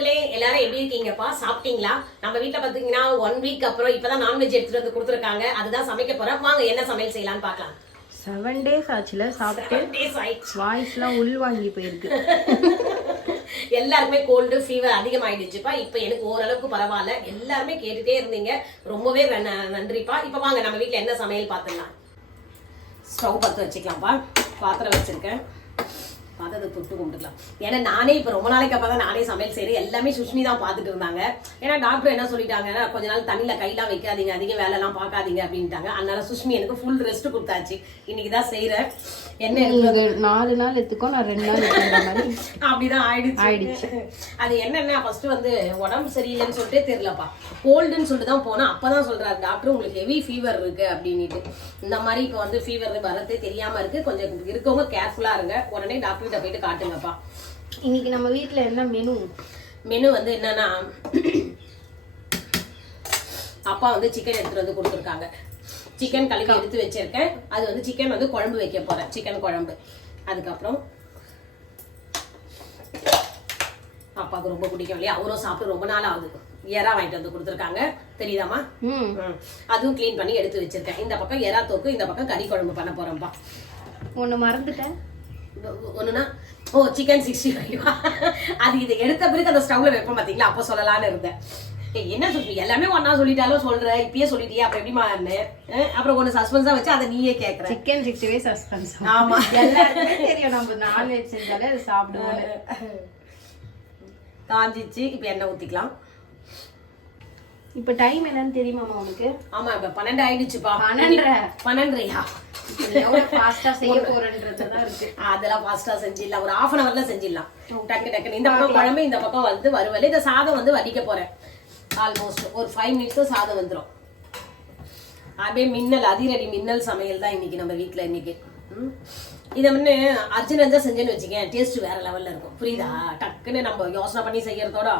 மக்களே எல்லாரும் எப்படி இருக்கீங்கப்பா? சாப்பிட்டீங்களா? நம்ம வீட்ல பாத்தீங்கன்னா ஒன் வீக் அப்புறம் இப்பதான் நான்வெஜ் எடுத்துட்டு வந்து கொடுத்துருக்காங்க. அதுதான் சமைக்க போறேன் வாங்க என்ன சமையல் செய்யலாம்னு பார்க்கலாம். செவன் டேஸ் ஆச்சுல சாப்பிட்டு. வாய்ஸ்லாம் உள் வாங்கி போயிருக்கு. எல்லாருக்குமே கோல்டு ஃபீவர் அதிகமாயிடுச்சுப்பா. இப்போ எனக்கு ஓரளவுக்கு பரவாயில்ல. எல்லாருமே கேட்டுட்டே இருந்தீங்க. ரொம்பவே நன்றிப்பா. இப்போ வாங்க நம்ம வீட்ல என்ன சமையல் பார்த்துடலாம். ஸ்டவ் பற்ற வச்சுக்கலாம்ப்பா. பாத்திரம் வச்சிருக்கேன். பாத்திரத்தை தொட்டு கும்பிட்டுக்கலாம். ஏன்னா நானே இப்போ ரொம்ப நாளைக்கு அப்போ தான் நானே சமையல் செய்கிறேன் எல்லாமே சுஷ்மி தான் பார்த்துட்டு இருந்தாங்க. ஏன்னா டாக்டர் என்ன சொல்லிட்டாங்கன்னா கொஞ்ச நாள் தண்ணியில் கையெல்லாம் வைக்காதீங்க அதிக வேலைலாம் பார்க்காதீங்க அப்படின்ட்டாங்க. அதனால சுஷ்மி எனக்கு ஃபுல் ரெஸ்ட் கொடுத்தாச்சு. இன்னைக்கு தான் செய்கிறேன் என்ன நாலு நாள் எடுத்துக்கோ நான் ரெண்டு நாள் அப்படிதான் ஆயிடுச்சு. ஆயிடுச்சு. அது என்னன்னா ஃபர்ஸ்ட் வந்து உடம்பு சரியில்லைன்னு சொல்லிட்டே தெரியலப்பா. கோல்டுன்னு சொல்லிட்டு தான் போனா அப்பதான் சொல்றாரு டாக்டர் உங்களுக்கு ஹெவி ஃபீவர் இருக்கு அப்படின்னுட்டு. இந்த மாதிரி இப்போ வந்து ஃபீவர் வரதே தெரியாம இருக்கு. கொஞ்சம் இருக்கவங்க கேர்ஃபுல்லா இருங்க. உடனே டாக்டர் கிட்ட போயிட்டு காட்டுங்கப்பா. இன்னைக்கு நம்ம வீட்ல என்ன மெனு மெனு வந்து என்னன்னா அப்பா வந்து சிக்கன் எடுத்துட்டு வந்து கொடுத்துருக்காங்க. சிக்கன் கழுவி எடுத்து வச்சிருக்கேன். அது வந்து சிக்கன் வந்து குழம்பு வைக்க போறேன். சிக்கன் குழம்பு. அதுக்கப்புறம் அப்பாவுக்கு ரொம்ப பிடிக்கும் இல்லையா? அவரும் சாப்பிட்டு ரொம்ப நாள் ஆகுது. எறா வாங்கிட்டு வந்து கொடுத்துருக்காங்க. தெரியுதாம்மா? ம். ம். அதுவும் க்ளீன் பண்ணி எடுத்து வச்சிருக்கேன். இந்த பக்கம் எறா தோக்கு இந்த பக்கம் கறி குழம்பு பண்ண போறேன்ப்பா. ஒண்ணு மறந்துட்டேன். ஒண்ணுனா ஓ சிக்கன் சிக்ஸ்டி ஃபைவ் அது இதை எடுத்த பிறகு அந்த ஸ்டவ்ல வைப்போம் பாத்தீங்களா? அப்போ சொல்லலாம்னு இருந்தேன். என்ன சொல்லி எல்லாமே ஒன்னா சொல்லிட்டாலும் சொல்ற? இப்பயே சொல்லிட்டியா? அப்புறம் எப்படிமா அப்புறம் ஒன்னு சஸ்பென்ஸா வச்சு அதை நீயே கேக்குற. சிக்கன் சிக்ஸ்டி ஃபைவ் சஸ்பென்ஸ் ஆமா. எல்லாருக்குமே தெரியும் நம்ம நான்வெஜ் செஞ்சாலே அது சாப்பிடுவோம் காஞ்சிச்சு இப்ப எண்ணெய் ஊத்திக்கலாம். இப்போ டைம் என்னன்னு தெரியுமாமா உனக்கு? ஆமா இப்ப பன்னெண்டு ஆயிடுச்சுப்பா. பன்னெண்டரை. பன்னெண்டரையா? அதெல்லாம் ஃபாஸ்டா செஞ்சிடலாம். ஒரு ஹாஃப் அன் ஹவர்ல செஞ்சிடலாம். டக்கு டக்குன்னு. இந்த பக்கம் குழம்பு இந்த பக்கம் வந்து வறுவல். இந்த சாதம் வந்து வடிக்க போறேன். ஆல்மோஸ்ட் ஒரு ஃபைவ் மினிட்ஸ் சாதம் வந்துரும். அப்படியே மின்னல் அதிரடி மின்னல் சமையல் தான் இன்னைக்கு நம்ம வீட்ல இன்னைக்கு. இதை முன்ன அர்ஜுனன் தான் செஞ்சேன்னு வச்சுக்கேன். டேஸ்ட் வேற லெவல்ல இருக்கும். புரியுதா? டக்குன்னு நம்ம யோசனை பண்ணி செய்யறதோட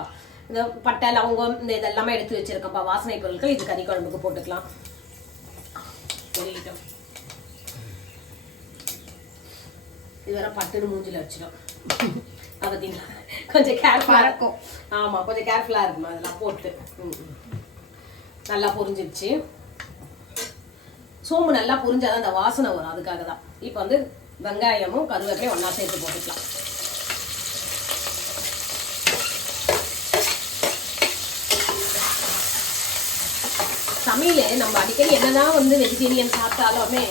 இந்த பட்டை லவங்கம் இந்த இதெல்லாமே எடுத்து வச்சிருக்கப்பா. வாசனை பொருட்கள் இது கறி குழம்புக்கு போட்டுக்கலாம். வெளியிட்டோம் இது வேற பட்டுன்னு மூஞ்சில அது பார்த்தீங்களா கொஞ்சம் கேர்ஃபுல்லாக பறக்கும். ஆமா கொஞ்சம் கேர்ஃபுல்லாக இருக்கணும். அதெல்லாம் போட்டு. நல்லா பொரிஞ்சிருச்சு. சோம்பு நல்லா பொரிஞ்சாதான் அந்த வாசனை வரும். அதுக்காக தான். இப்போ வந்து வெங்காயமும் கருவேப்பிலையும் ஒண்ணா சேர்த்து போட்டுக்கலாம். சமையல் நம்ம அடிக்கடி என்னதான் வந்து வெஜிடேரியன் சாப்பிட்டாலுமே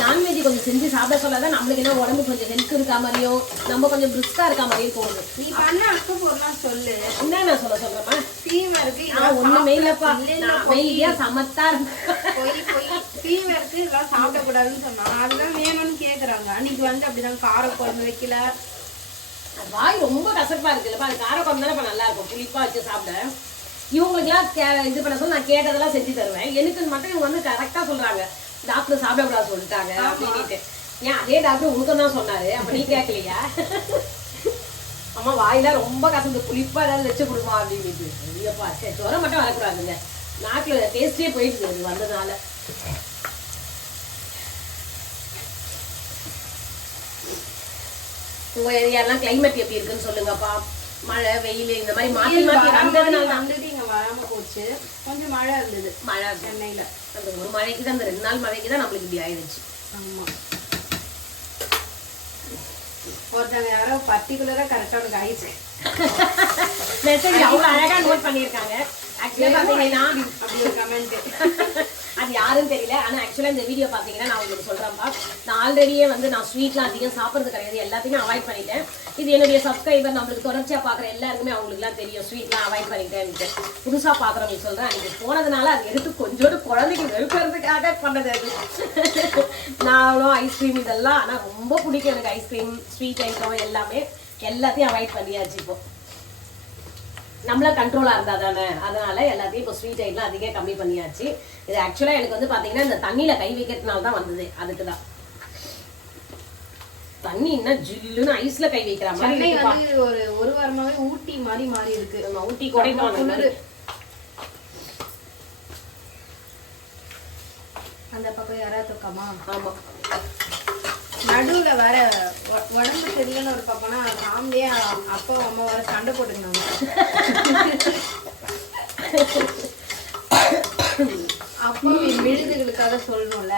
நான்வெஜ் கொஞ்சம் செஞ்சு சாப்பிட சொல்லாதான் நம்மளுக்கு என்ன உடம்பு கொஞ்சம் ஹெல்த் இருக்கா மாதிரியும் நம்ம கொஞ்சம் பிரிஸ்கா இருக்கா மாதிரியும் தோணுது. நீ பண்ண அக்க பொருளாம் சொல்லு. என்ன நான் சொல்ல சொல்றேமா ஃபீவருக்கு நான் ஒண்ணுமே இல்லப்பா. அமைதியா சமத்தா போய் போய். ஃபீவருக்கு இதெல்லாம் சாப்பிடக்கூடாதுன்னு சொன்னா அதெல்லாம் வேணும்னு கேக்குறாங்க. அன்னைக்கு வந்து அப்படிதான் கார குழம்பு வைக்கல. வாய் ரொம்ப கசப்பா இருக்குல்லப்பா அது கார குழம்பு தானே இப்ப நல்லா இருக்கும். புளிப்பா வச்சு சாப்பிட. இவங்களுக்குலாம் இது பண்ண சொல்லி நான் கேட்டதெல்லாம் செஞ்சு தருவேன். எனக்கு மட்டும் இவங்க வந்து கரெக்டா சொல்றாங்க. டாக்டர் சாப்பிடக்கூடாது சொல்லிட்டாங்க அப்படின்ட்டு ஏன் அதே டாக்டர் உனக்கும் தான் சொன்னாரு. அப்ப நீ கேட்கலையா? அம்மா வாயில ரொம்ப கசந்து புளிப்பா ஏதாவது வச்சு கொடுமா அப்படின்னு ஐயப்பா சரி ஜுரம் மட்டும் வரக்கூடாதுங்க. நாக்குல டேஸ்டே போயிடுது இது வந்ததுனால. உங்க ஏரியாலாம் கிளைமேட் எப்படி இருக்குன்னு சொல்லுங்கப்பா. மழை வெயில் இந்த மாதிரி மாத்தி மாத்தி வந்ததுனால வந்துட்டு இங்க வராம போச்சு. கொஞ்சம் மழை இருந்தது மழை. சென்னையில. அந்த ஒரு மழைக்கு தான் அந்த ரெண்டு நாள் மழைக்கு தான் நம்மளுக்கு இப்படி ஆயிடுச்சு ஆமா. ஒருத்தவங்க யாரோ பர்டிகுலரா கரெக்டா உனக்கு ஆயிடுச்சு மெசேஜ் அவ்வளவு அழகா நோட் பண்ணியிருக்காங்க. ஆக்சுவலா பாத்தீங்கன்னா அப்படி ஒரு கமெண்ட் அது யாருன்னு தெரியல. ஆனால் ஆக்சுவலாக இந்த வீடியோ பார்த்தீங்கன்னா நான் உங்களுக்கு சொல்கிறேன்ப்பா நான் ஆல்ரெடியே வந்து நான் ஸ்வீட்லாம் அதிகம் சாப்பிட்றது கிடையாது. எல்லாத்தையுமே அவாய்ட் பண்ணிட்டேன். இது என்னுடைய சப்ஸ்கிரைபர் நம்மளுக்கு தொடர்ச்சியாக பார்க்குற எல்லாருக்குமே அவங்களுக்குலாம் தெரியும். ஸ்வீட்லாம் அவாய்ட் பண்ணிட்டேன் புதுசாக பார்க்குறவங்க சொல்கிறேன் அன்றைக்கி போனதுனால அது எடுத்து கொஞ்சோண்டு குழந்தைக்கு வெறுக்கிறதுக்காக பண்ணது அது. நானும் ஐஸ்கிரீம் இதெல்லாம் ஆனால் ரொம்ப பிடிக்கும் எனக்கு ஐஸ்கிரீம் ஸ்வீட் ஐட்டம் எல்லாமே. எல்லாத்தையும் அவாய்ட் பண்ணியாச்சு இப்போ. நம்மள கண்ட்ரோலா இருந்தா தானே? அதனால எல்லாத்தையும் இப்போ ஸ்வீட் ஐட்லாம் அதிகம் கம்மி பண்ணியாச்சு. இது ஆக்சுவலா எனக்கு வந்து பாத்தீங்கன்னா இந்த தண்ணியில கை வைக்கிறதுனால தான் வந்தது. அதுக்கு தான். தண்ணி என்ன ஜில்லுன்னு ஐஸ்ல கை வைக்கிற மாதிரி ஒரு ஒரு வாரமாவே ஊட்டி மாதிரி மாறி இருக்கு. நம்ம ஊட்டி கொடைக்கானல். அந்த பக்கம் யாராவது தொக்காமா ஆமா. நடுவுல வேற உடம்பு சரியில்லைன்னு ஒரு பக்கம்னா ஃபேமிலியா அப்பா அம்மா வேற சண்டை போட்டுக்கினாங்க அப்பா விழுதுகளுக்காக சொல்லணும்ல.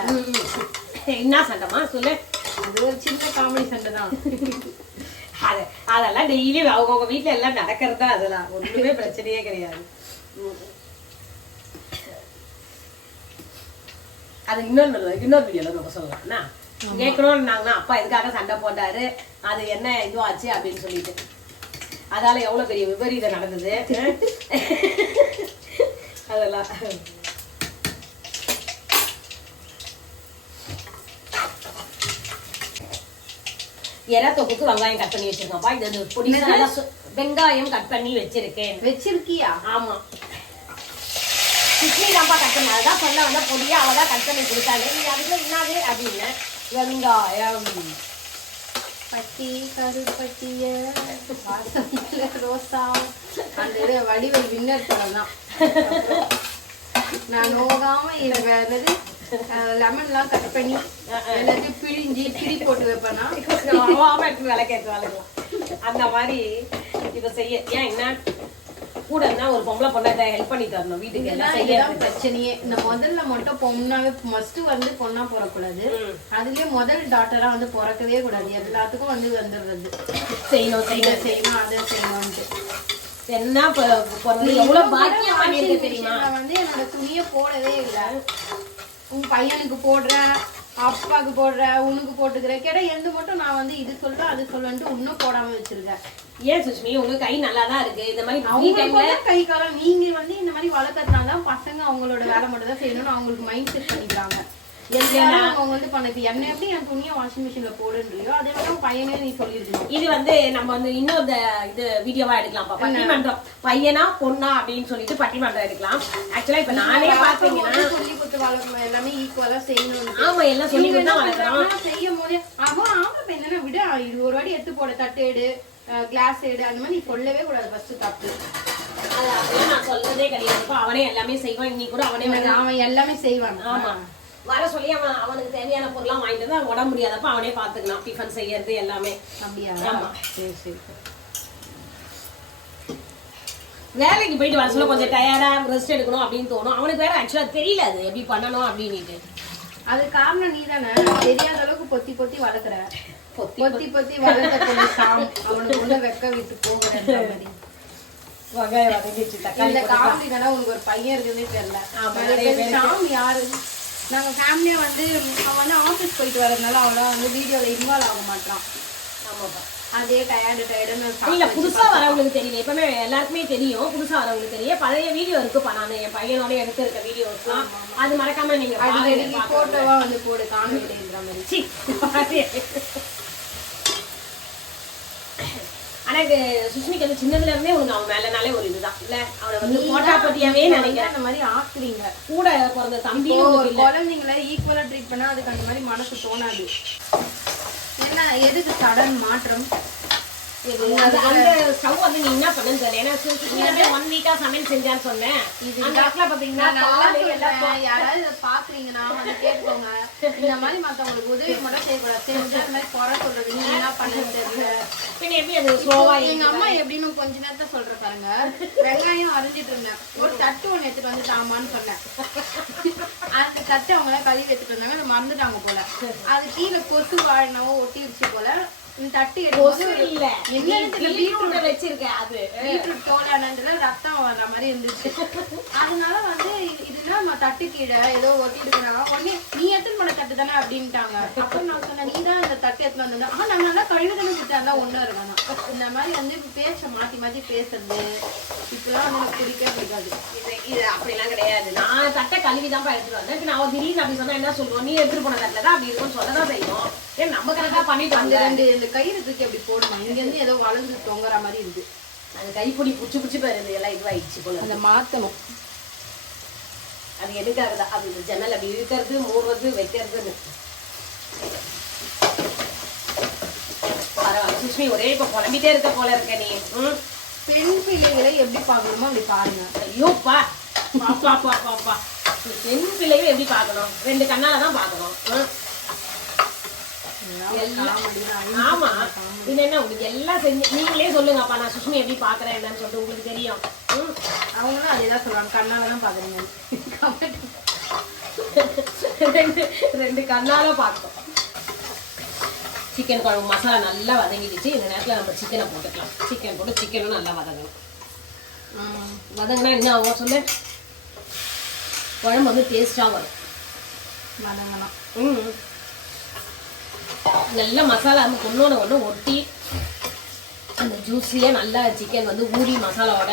என்ன சண்டைமா சொல்லு. அது ஒரு சின்ன காமெடி சண்டை தான். அது அதெல்லாம் டெய்லி அவங்கவுங்க வீட்ல எல்லாம் நடக்கிறது தான் அதெல்லாம். ஒண்ணுமே பிரச்சனையே கிடையாது. அது இன்னொரு இன்னொரு வீடியோல நம்ம சொல்லலாம். என்ன? கேட்கணும்னாங்கன்னா அப்பா எதுக்காக சண்டை போட்டாரு? அது என்ன இதுவும் ஆச்சு அப்படின்னு சொல்லிட்டு. அதால எவ்வளவு பெரிய விபரீதம் நடந்தது? அதெல்லாம். எறா தொப்புக்கு வெங்காயம் கட் பண்ணி வச்சிருக்கோம்ப்பா இது பொடிசா வெங்காயம் கட் பண்ணி வச்சிருக்கேன். வச்சிருக்கியா? ஆமா. கிட்னி தான்ப்பா கட் பண்ண அதுதான் சொல்ல வந்த பொடியா அவ தான் கட் பண்ணி கொடுத்தாங்க நீ அதுக்குள்ள என்னது அப்படின்னு. வெங்காயம். பட்டி கருப்பட்டிய ரோசா. அந்த இது வடிவல் வின்னர் படம் தான். நான் நோகாம இது என்னது லெமன்லாம் கட் பண்ணி எல்லாத்தையும் பிழிஞ்சு பிடி போட்டு வைப்பேனா? ஆமா எடுத்து விளக்கேற்று வளர்க்கலாம் அந்த மாதிரி இப்ப செய்ய. ஏன் என்ன? கூட இருந்தா ஒரு பொம்பளை பொண்ணை ஹெல்ப் பண்ணி தரணும் வீட்டுக்கு எல்லாம் செய்ய இதுதான் பிரச்சனையே. இந்த முதல்ல மட்டும் பொண்ணாவே மஸ்ட் வந்து பொண்ணா பிறக்கூடாது. அதுலயே முதல் டாட்டரா வந்து பிறக்கவே கூடாது. எல்லாத்துக்கும் வந்து வந்துடுறது. செய்யணும் செய்யணும். செய்யணும் அதை செய்யணும்ட்டு என்ன பொ- பொண்ணு எவ்வளவு பாக்கியம் பண்ணிருக்கு தெரியுமா? நான் வந்து என்னோட துணியை போடவே இல்லை. உன் பையனுக்கு போடுறேன். அப்பாவுக்கு போடுறேன் உனக்கு போட்டுக்கிறேன் கேட்டா எந்த மட்டும் நான் வந்து இது சொல்றேன் அது சொல்லுன்ட்டு இன்னும் போடாம வச்சிருக்கேன். ஏன் சுஷ்மி உங்க கை நல்லா தான் இருக்கு. இந்த மாதிரி அவங்களுக்கு கை காலம் நீங்க வந்து இந்த மாதிரி வளர்க்கறதுனால தான் பசங்க அவங்களோட வேலை மட்டும் தான் செய்யணும்னு அவங்களுக்கு மைண்ட் செட் பண்ணிக்கிறாங்க. அவங்க வந்து பண்ண இப்ப என்ன எப்படி என் துணியை வாஷிங் மிஷின்ல போடுன்றியோ அதே மாதிரி பையனே நீ சொல்லிருக்கணும் இது வந்து நம்ம வந்து இன்னொரு இது வீடியோவா எடுக்கலாம்ப்பா பட்டிமன்றம். பையனா பொண்ணா அப்படின்னு சொல்லிட்டு பட்டிமன்றம் எடுக்கலாம். ஆக்சுவலா இப்ப நானே பாத்தீங்கன்னா சொல்லி கொடுத்து வளர்க்கணும். எல்லாமே ஈக்குவலா செய்யணும் ஆமா எல்லாம் சொல்லி கொடுத்தா வளர்க்குறோம் செய்யும் போதே விட வாட்டி எடுத்து போட தட்டு எடு கிளாஸ் எடு. அந்த மாதிரி நீ சொல்லவே கூடாது ஃபர்ஸ்ட் தப்பு. அது நான் சொல்றதே கிடையாது. அவனே எல்லாமே செய்வான். இன்னைக்கு கூட அவனே அவன் எல்லாமே செய்வான். ஆமா. வர சொல்லி அவன் அவனுக்கு தேவையான பொருள்லாம் வாங்கிட்டு வந்து அவன் உடம்பு முடியாதப்ப அவனே பாத்துக்கலாம். டிஃபன் செய்யறது எல்லாமே. அப்படியா? ஆமா. சரி சரி. வேலைக்கு போயிட்டு வர சொல்ல கொஞ்சம் டயர்டா ரெஸ்ட் எடுக்கணும் அப்படின்னு தோணும். அவனுக்கு வேற ஆக்சுவலா தெரியல அது எப்படி பண்ணணும் அப்படின்னுட்டு. அது காரணம் நீ தானே தெரியாத அளவுக்கு பொத்தி பொத்தி வளர்க்குற. பொத்தி பொத்தி வளர்த்த அவனுக்கு உள்ள வெக்க விட்டு போகிற மாதிரி. வெங்காயம் வதங்கிச்சு தக்காளி இந்த காமெடி தானே உனக்கு ஒரு பையன் இருக்குன்னே தெரியல. சாம் யாரு? நாங்க ஃபேமிலியா வந்து அவன் வந்து ஆபீஸ் போயிட்டு வரதுனால அவனா வந்து வீடியோல இன்வால்வ் ஆக மாட்டான் ஆமாப்பா. அதே டயர்டு டயர்டுன்னு இல்ல புதுசா வரவங்களுக்கு தெரியல. எப்பவுமே எல்லாருக்குமே தெரியும். புதுசா வரவங்களுக்கு தெரியும் பழைய வீடியோ இருக்குப்பா நான் என் பையனோட எடுத்திருக்க வீடியோஸ்லாம் அது மறக்காம நீங்க பாருங்க, அடிக்கடி. போட்டோவா வந்து போடு காமெடின்ற மாதிரி. எனக்கு சுஷ்மிக்கு வந்து சின்னதுல இருந்தே உனக்கு அவன் மேலனாலே ஒரு இதுதான். இல்ல அவனை வந்து போட்டா பத்தியாவே நினைக்கிறேன். அந்த மாதிரி ஆக்குறீங்க. கூட பிறந்த தம்பி ஒரு குழந்தைங்கள ஈக்குவலா ட்ரீட் பண்ணா அதுக்கு அந்த மாதிரி மனசு தோணாது. என்ன எதுக்கு சடன் மாற்றம்? ஸ்டவ் வந்து நீ என்ன பண்ணுன்னு தெரியல ஏன்னா சுஷ்மி வந்து ஒன் வீக்கா சமையல் செஞ்சான்னு சொன்னேன். அந்த இடத்துல பாத்தீங்கன்னா. யாராவது பாக்குறீங்கன்னா வந்து கேட்டுக்கோங்க. இந்த மாதிரி மத்தவங்களுக்கு உதவி மட்டும் செய்யக்கூடாது. செஞ்சா இந்த மாதிரி குறை சொல்றது. நீ என்ன பண்ணன்னு தெரியல. பின்ன எப்படி அது ஸ்லோவா எங்க அம்மா எப்படின்னு கொஞ்ச நேரத்தை சொல்ற பாருங்க. வெங்காயம் அரைஞ்சிட்டு இருந்தேன். ஒரு தட்டு ஒண்ணு எடுத்துட்டு வந்து தாமான்னு சொன்னேன். அந்த தட்டு அவங்க எல்லாம் கழுவி எடுத்துட்டு வந்தாங்க. மறந்துட்டாங்க போல. அது கீழே கொசு வாழ்னவோ ஒட்டிருச்சு போல. தட்டு இல்ல. பீட்ரூட்ட வச்சிருக்கேன் அது. பீட்ரூட் தோலானதுல ரத்தம் வர்ற மாதிரி இருந்துச்சு. அதனால வந்து இது- இதுனா நம்ம தட்டு கீழே ஏதோ ஒட்டிருக்கா உடனே நீ எடுத்துன்னு போன தட்டு தானே? அப்படின்ட்டாங்க. அப்புறம் நான் சொன்னேன் நீ தான் இந்த தட்டு எடுத்துன்னு வந்தா ஆ நான் நல்லா கழுவி தானே ஒன்றும் இருக்கணும். இந்த மாதிரி வந்து பேச்ச மாத்தி மாத்தி பேசுறது இப்பெல்லாம் வந்து எனக்கு பிடிக்கவே பிடிக்காது. இது இது அப்படிலாம் கிடையாது. நான் தட்டை கழுவி தான் எடுத்துட்டு வந்தேன். இப்ப நான் ஒரு திடீர்னு அப்படி சொன்னா என்ன சொல்லுவோம்? நீ எடுத்துட்டு போன தட்டில தான் அப்படி இருக்கும்னு சொல்லதான் செய்யும். ஏன் நம்ம கரெக்டா பண்ணிட்டு அந்த ரெண்டு இந்த கயிறு தூக்கி அப்படி போடணும். இங்க இருந்து ஏதோ வளர்ந்து தொங்குற மாதிரி இருக்கு. அது கைப்பொடி புடிச்சு புடிச்சு போயிருது எல்லாம் இதுவாயிடுச்சு போல அதை மாத்தணும். அது எதுக்காக தான்? அது ஜன்னல் அப்படி இழுக்கிறது மூடுறது வைக்கிறதுன்னு. பரவாயில்ல. சுஷ்மி ஒரே இப்ப புலம்பிட்டே இருக்க போல இருக்க நீ. பெண் பிள்ளைகளை எப்படி பார்க்கணுமோ அப்படி பாருங்க. ஐயோப்பா பாப்பா பாப்பா பாப்பா பெண் பிள்ளையும் எப்படி பார்க்கணும்? ரெண்டு கண்ணால தான் பார்க்கணும் ம். எல்லாம் comedy தான். ஆமா. இது என்ன உங்களுக்கு எல்லாம் செஞ்சு நீங்களே சொல்லுங்கப்பா நான் சுஷ்மி எப்படி பாக்குறேன் என்னன்னு சொல்லிட்டு உங்களுக்கு தெரியும். அவங்களும் அதே தான் சொல்லுவாங்க. கண்ணால தான் பாக்குறீங்க. ரெண்டு ரெண்டு கண்ணால பார்த்தோம். சிக்கன் குழம்பு மசாலா நல்லா வதங்கிடுச்சு. இந்த நேரத்தில் நம்ம சிக்கனை போட்டுக்கலாம். சிக்கன் போட்டு சிக்கனும் நல்லா வதங்கணும். வதங்கினா என்ன ஆகும் சொல்லு? குழம்பு வந்து டேஸ்டாக வரும். வதங்கலாம் ம். நல்லா மசாலா வந்து ஒன்றோட ஒன்று ஒட்டி அந்த ஜூஸியாக நல்லா சிக்கன் வந்து ஊறி மசாலாவோட.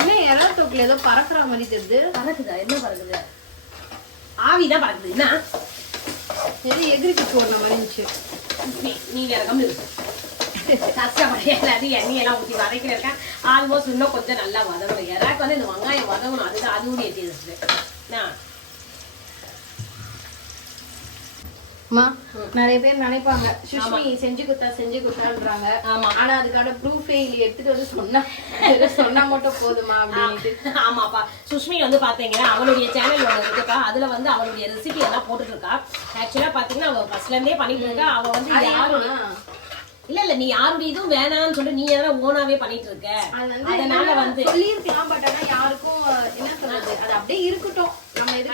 இன்னும் இறா தொக்குல ஏதோ பறக்குற மாதிரி தெரியுது. பறக்குதா? என்ன பறக்குது? ஆவிதான் பறக்குது. என்ன? எது எகிரிக்கு போடுற மாதிரி இருந்துச்சு. நீ நீ வேற கம்மி கஷ்டப்பட்டு எல்லாத்தையும் எண்ணெய் எல்லாம் ஊற்றி வதக்கிறேன் ஆல்மோஸ்ட் இன்னும் கொஞ்சம் நல்லா வதங்கணும். எறாக்கு வந்து இந்த வெங்காயம் வதங்கணும். அதுதான் அதுவுடைய டேஸ்ட் என்ன? அம்மா நிறைய பேர் நினைப்பாங்க சுஷ்மி செஞ்சு கொடுத்தா செஞ்சு கொடுத்தான்றாங்க ஆமா. ஆனா அதுக்கான ப்ரூஃபே இல்லை எடுத்துட்டு வந்து சொன்னா சொன்னா மட்டும் போதுமா அப்படின்ட்டு. ஆமாப்பா. சுஷ்மி வந்து பாத்தீங்கன்னா அவளுடைய சேனல் ஒன்று இருக்குப்பா. அதுல வந்து அவளுடைய ரெசிபி எல்லாம் போட்டுட்டு இருக்கா ஆக்சுவலா பாத்தீங்கன்னா அவ ஃபர்ஸ்ட்ல இருந்தே பண்ணிட்டு இருக்கா அவ வந்து ஏம்மா? இல்ல இல்ல நீ யாருடைய இதுவும் வேணாம்னு சொல்லி நீ எதனா ஓனாவே பண்ணிட்டு இருக்க அதனால வந்து சொல்லியிருக்கலாம் பட் ஆனா யாருக்கும் என்ன சொல்றது? அது அப்படியே இருக்கட்டும்.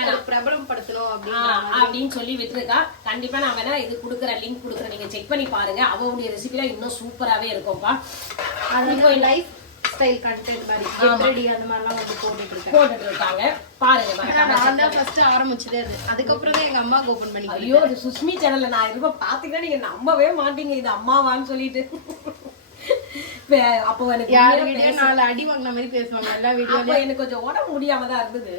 அதை பிரபலம் படுத்தணும் ஆ, அப்படின்னு சொல்லி விட்டுருக்கா. கண்டிப்பா நான் வேணா இது குடுக்குற லிங்க் குடுக்குறேன். நீங்க செக் பண்ணி பாருங்க. அவளுடைய ரெசிபிலாம் இன்னும் சூப்பராவே இருக்கும்ப்பா. அது லைஃப் ஸ்டைல் கண்டென்ட் மாதிரி. அந்த மாதிரிலாம் வந்து போட்டுட்டு இருக்கேன். போட்டுட்டு இருக்காங்க பாருங்க. நான் தான் ஃபர்ஸ்ட் ஆரம்பிச்சதே அது. அதுக்கப்புறம் எங்க அம்மாவுக்கு ஓபன் பண்ணி ஐயோ இது சுஷ்மி சேனல்ல நான் இருப்ப பாத்தீங்கன்னா நீங்க நம்பவே மாட்டீங்க. இது அம்மாவான்னு சொல்லிட்டு. அப்போ எனக்கு நாலு அடி வாங்கின மாதிரி பேசுவாங்க. எல்லா வீடியோ அப்போ எனக்கு கொஞ்சம் உடம்பு முடியாம தான் இருந்தது.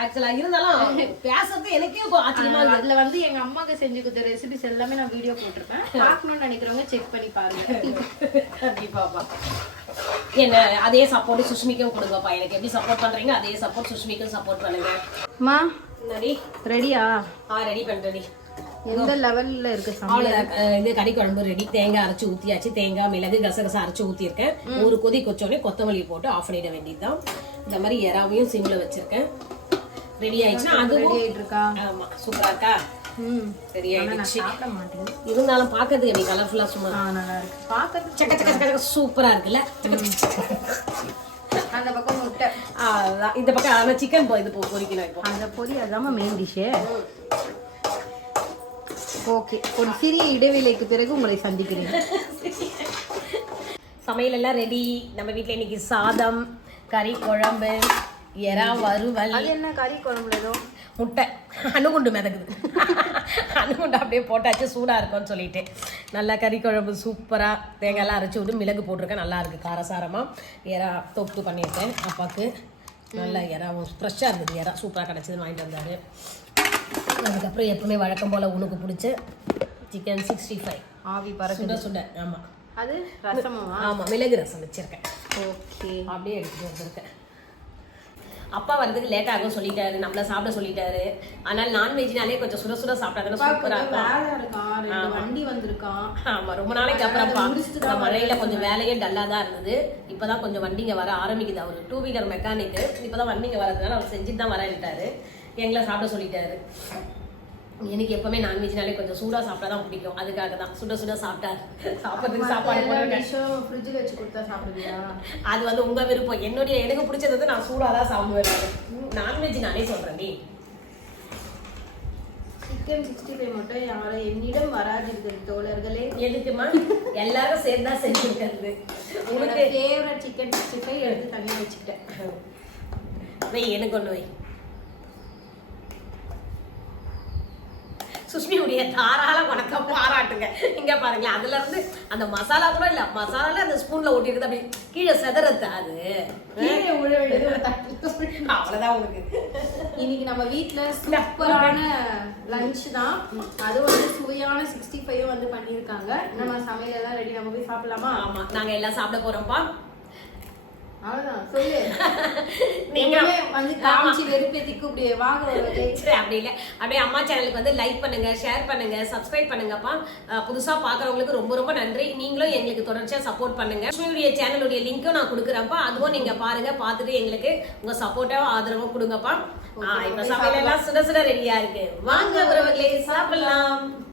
ஆக்சுவலா இருந்தாலும் பேசுறது எனக்கே ஆச்சரியமா அதுல வந்து எங்க அம்மாக்கு செஞ்சு கொடுத்த ரெசிபிஸ் எல்லாமே நான் வீடியோ போட்டிருப்பேன். பார்க்கணும்னு நினைக்கிறவங்க செக் பண்ணி பாருங்க. கண்டிப்பாப்பா என்ன அதே சப்போர்ட் சுஷ்மிக்கும் கொடுங்கப்பா. எனக்கு எப்படி சப்போர்ட் பண்றீங்க அதே சப்போர்ட் சுஷ்மிக்கும் சப்போர்ட் பண்ணுங்க. அம்மா என்னடி? ரெடியா ஆ ரெடி பண்ணுறடி எந்த லெவல்ல இருக்கு இது கறி குழம்பு ரெடி தேங்காய் அரைச்சு ஊற்றியாச்சு தேங்காய் மிளகு கசகசா அரைச்சு ஊற்றிருக்கேன் ஒரு கொதி கொச்சோடனே கொத்தமல்லி போட்டு ஆஃப் பண்ணிட வேண்டியதுதான். இந்த மாதிரி எறாவையும் சிம்ல வச்சிருக்கேன். ரெடி ஆயிடுச்சுன்னா ரெடி அதுவும் ஆயிட்டு இருக்கா ஆமா சூப்பரா இருக்கா? ம். ரெடி நான் ஆயிடுச்சு சாப்பிட மாட்டேன். இருந்தாலும் பார்க்கறதுக்கு எப்படி கலர்ஃபுல்லா சும்மா நல்லா இருக்கு. பாக்கிறதுக்கு சக்க சக்க சக்க சக்க சூப்பரா இருக்குல்ல? அந்த பக்கம் முட்டை. அதான். இந்த பக்கம் ஆனால் சிக்கன் இது போ பொரிக்கணும் இப்போ. அந்த பொரி அதாம மெயின் டிஷ்ஷு ஓகே. ஒரு சிறிய இடைவேளைக்கு பிறகு உங்களை சந்திக்கிறேன். சமையல் எல்லாம் ரெடி நம்ம வீட்ல இன்னைக்கு சாதம் கறி குழம்பு எறா வறுவல். அது என்ன கறி குழம்புல ஏதோ? முட்டை. அணுகுண்டு மிதக்குது. அணுகுண்டு அப்படியே போட்டாச்சு சூடாக இருக்கும்னு சொல்லிட்டு. நல்லா கறி குழம்பு சூப்பராக தேங்காய்லாம் அரைச்சி விட்டு மிளகு போட்டிருக்கேன். நல்லா இருக்குது காரசாரமாக எறா தொக்கு பண்ணியிருக்கேன். அப்பாவுக்கு நல்லா எறாவும் ஃப்ரெஷ்ஷாக இருந்தது. எறா சூப்பராக கிடச்சிதுன்னு வாங்கிட்டு வந்தார். அதுக்கப்புறம் எப்பவுமே வழக்கம் போல் உனக்கு பிடிச்ச சிக்கன் சிக்ஸ்டி ஃபைவ் ஆவி பறக்கு சுட சுட ஆமாம் அது ரசமாவா ஆமாம் மிளகு ரசம் வச்சுருக்கேன். ஓகே. அப்படியே எடுத்துட்டு வந்திருக்கேன். அப்பா வரதுக்கு லேட் ஆகும் சொல்லிட்டாரு நம்மள சாப்பிட சொல்லிட்டாரு. ஆனால் நான்வெஜ்னாலே கொஞ்சம் சுட சுட சாப்பிட்டா சூப்பரா இருக்கும். வண்டி வந்திருக்கான். ஆமா ரொம்ப நாளைக்கு அப்புறம்ப்பா இந்த மழையில கொஞ்சம் வேலையே டல்லா தான் இருந்தது. இப்பதான் கொஞ்சம் வண்டிங்க வர ஆரம்பிக்குது. அவர் டூ வீலர் மெக்கானிக்கு இப்பதான் வண்டிங்க வரதுனால அவர் செஞ்சுட்டு தான் வரேன்ட்டாரு எங்களை சாப்பிட சொல்லிட்டாரு. எனக்கு எப்பவுமே நான்வெஜ்னாலே கொஞ்சம் சூடா சாப்பிட்டா தான் பிடிக்கும். அதுக்காக தான் சுட சுட சாப்பிட்டாரு சாப்பிட்றதுக்கு சாப்பாடு ஃப்ரிட்ஜில் வச்சு கொடுத்தா சாப்பிடுவியா? அது வந்து உங்க விருப்பம். என்னுடைய எனக்கு பிடிச்சது வந்து நான் சூடா தான் சாப்பிடுவேன் நான்வெஜ்னாலே சொல்றேன் நீ? சிக்கன் சிக்ஸ்டி ஃபைவ் மட்டும் யாரும் என்னிடம் வராதீர்கள் தோழர்களே. எதுக்குமா? எல்லாரும் சேர்ந்தா செஞ்சுருக்கிறது. உனக்கு ஃபேவரட் சிக்கன் சிக்ஸ்டி ஃபைவ் எடுத்து தனியாக வச்சுக்கிட்டேன். வை எனக்கு ஒன்று வை. சுஷ்மியுடைய தாராள வணக்கம் பாராட்டுங்க. இங்க பாருங்களேன் அதுல இருந்து அந்த மசாலா கூட இல்ல மசாலால அந்த ஸ்பூன்ல ஒட்டி இருக்குது அப்படி கீழே செதறது அது. அவ்வளவுதான் உனக்கு. இன்னைக்கு நம்ம வீட்ல சூப்பரான லஞ்ச் தான். அது வந்து சுவையான சிக்ஸ்டி ஃபைவ் வந்து பண்ணியிருக்காங்க. நம்ம சமையல் எல்லாம் ரெடி நம்ம போய் சாப்பிடலாமா? ஆமா நாங்க எல்லாம் சாப்பிட போறோம்ப்பா. அப்படியே அம்மா சேனலுக்கு வந்து லைக் பண்ணுங்க ஷேர் பண்ணுங்க சப்ஸ்கிரைப் பண்ணுங்கப்பா. புதுசா பாக்குறவங்களுக்கு ரொம்ப ரொம்ப நன்றி. நீங்களும் எங்களுக்கு தொடர்ச்சியா சப்போர்ட் பண்ணுங்க. லட்சுமியுடைய சேனலுடைய லிங்க்கும் நான் கொடுக்குறேன்ப்பா. அதுவும் நீங்க பாருங்க பார்த்துட்டு எங்களுக்கு உங்க சப்போர்ட்டாவும் ஆதரவும் கொடுங்கப்பா. இப்ப சமையல் எல்லாம் சுட சுட ரெடியா இருக்கு. வாங்க உறவுகளே சாப்பிடலாம்.